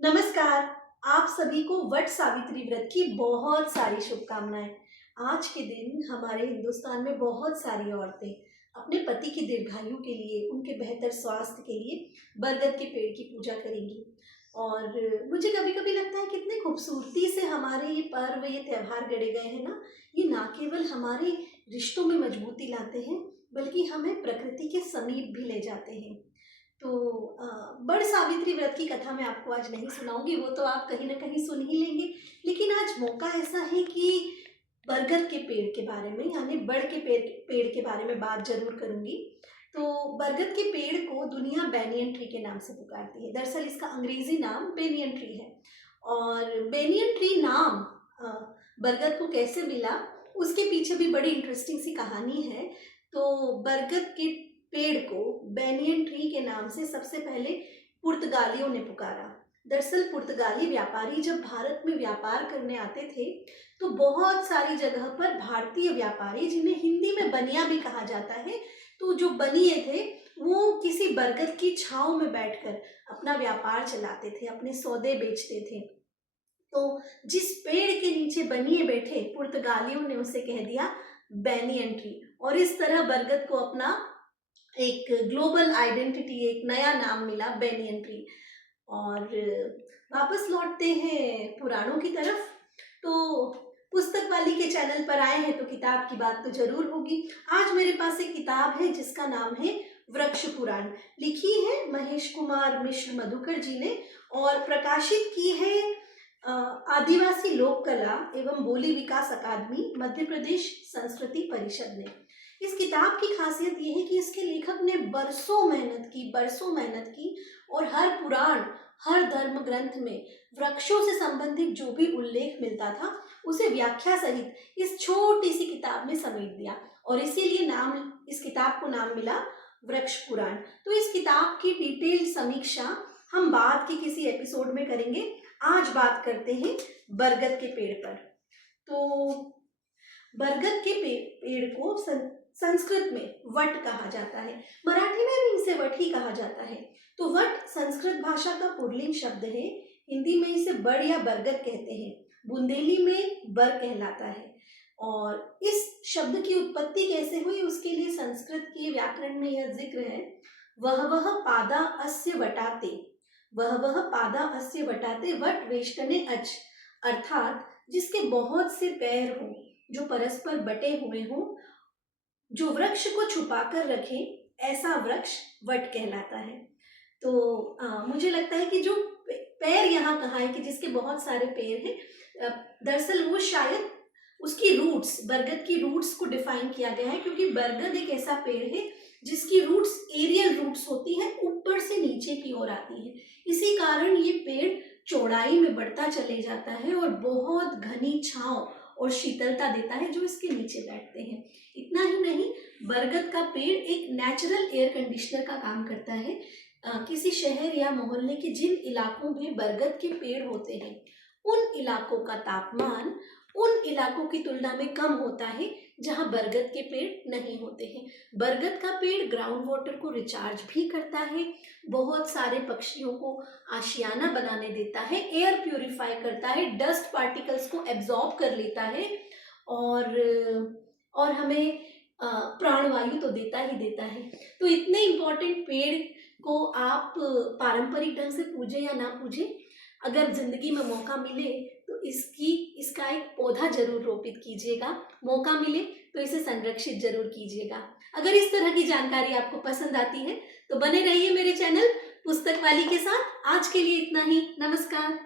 नमस्कार। आप सभी को वट सावित्री व्रत की बहुत सारी शुभकामनाएं। आज के दिन हमारे हिंदुस्तान में बहुत सारी औरतें अपने पति की दीर्घायु के लिए, उनके बेहतर स्वास्थ्य के लिए बरगद के पेड़ की पूजा करेंगी। और मुझे कभी कभी लगता है कितने खूबसूरती से हमारे ये पर्व, ये त्योहार गढ़े गए हैं ना। ये ना केवल हमारे रिश्तों में मजबूती लाते हैं, बल्कि हमें प्रकृति के समीप भी ले जाते हैं। तो बड़ सावित्री व्रत की कथा मैं आपको आज नहीं सुनाऊंगी, वो तो आप कहीं ना कहीं सुन ही लेंगे। लेकिन आज मौका ऐसा है कि बरगद के पेड़ के बारे में, यानी बड़ के पेड़ के बारे में बात जरूर करूंगी। तो बरगद के पेड़ को दुनिया बेनियन ट्री के नाम से पुकारती है। दरअसल इसका अंग्रेजी नाम बेनियन ट्री है। और बेनियन ट्री नाम बरगद को कैसे मिला, उसके पीछे भी बड़ी इंटरेस्टिंग सी कहानी है। तो बरगद के पेड़ को बेनियन ट्री के नाम से सबसे पहले पुर्तगालियों ने पुकारा। दरअसल पुर्तगाली व्यापारी जब भारत में व्यापार करने आते थे, तो बहुत सारी जगह पर भारतीय व्यापारी, जिन्हें हिंदी में बनिया भी कहा जाता है, तो जो बनिए थे वो किसी बरगद की छांव में बैठकर अपना व्यापार चलाते थे, अपने सौदे बेचते थे। तो जिस पेड़ के नीचे बनिए बैठे, पुर्तगालियों ने उसे कह दिया बेनियन ट्री। और इस तरह बरगद को अपना एक ग्लोबल आइडेंटिटी, एक नया नाम मिला, बेनियन ट्री। और वापस लौटते हैं पुराणों की तरफ। तो पुस्तक वाली के चैनल पर आए हैं तो किताब की बात तो जरूर होगी। आज मेरे पास एक किताब है जिसका नाम है वृक्ष पुराण। लिखी है महेश कुमार मिश्र मधुकर जी ने और प्रकाशित की है आदिवासी लोक कला एवं बोली विकास अकादमी, मध्य प्रदेश संस्कृति परिषद ने। इस किताब की खासियत यह है कि इसके लेखक ने बरसों मेहनत की और हर पुराण, हर धर्म ग्रंथ में वृक्षों से संबंधित जो भी उल्लेख मिलता था उसे व्याख्या सहित इस छोटी सी किताब में समेट दिया। और इसीलिए नाम, इस किताब को नाम मिला वृक्ष पुराण। तो इस किताब की डिटेल समीक्षा हम बाद के किसी एपिसोड में करेंगे। आज बात करते हैं बरगद के पेड़ पर। तो बरगद के पेड़ को संस्कृत में वट कहा जाता है, मराठी में भी इसे वट ही कहा जाता है। तो वट संस्कृत भाषा का पुल्लिंग शब्द है। हिंदी में इसे बड़ या बरगद कहते हैं, बुंदेली में बर कहलाता है। और इस शब्द की उत्पत्ति कैसे हुई उसके लिए संस्कृत के व्याकरण में यह जिक्र है, वह पादा अस्य वटाते, वह पादा अस्य वटाते वट वेष्टने अच, अर्थात जिसके बहुत से पैर हों, जो परस्पर बटे हुए हों, जो वृक्ष को छुपा कर रखे, ऐसा वृक्ष वट कहलाता है। तो मुझे लगता है कि जो पैर यहाँ कहा है कि जिसके बहुत सारे पैर हैं, दरअसल वो शायद उसकी रूट्स, बरगद की रूट्स को डिफाइन किया गया है, क्योंकि बरगद एक ऐसा पेड़ है जिसकी रूट्स एरियल रूट्स होती हैं, ऊपर से नीचे की ओर आती है। इसी कारण ये पेड़ चौड़ाई में बढ़ता चले जाता है और बहुत घनी छांव और शीतलता देता है जो इसके नीचे बैठते हैं। इतना ही नहीं, बरगद का पेड़ एक नेचुरल एयर कंडीशनर का काम करता है। किसी शहर या मोहल्ले के जिन इलाकों में बरगद के पेड़ होते हैं, उन इलाकों का तापमान उन इलाकों की तुलना में कम होता है जहां बरगद के पेड़ नहीं होते हैं। बरगद का पेड़ ग्राउंड वाटर को रिचार्ज भी करता है, बहुत सारे पक्षियों को आशियाना बनाने देता है, एयर प्यूरिफाई करता है, डस्ट पार्टिकल्स को एब्जॉर्ब कर लेता है और हमें प्राणवायु तो देता ही देता है। तो इतने इम्पोर्टेंट पेड़ को आप पारंपरिक ढंग से पूजे या ना पूजे, अगर जिंदगी में मौका मिले तो इसका एक पौधा जरूर रोपित कीजिएगा। मौका मिले तो इसे संरक्षित जरूर कीजिएगा। अगर इस तरह की जानकारी आपको पसंद आती है तो बने रहिए मेरे चैनल पुस्तक वाली के साथ। आज के लिए इतना ही। नमस्कार।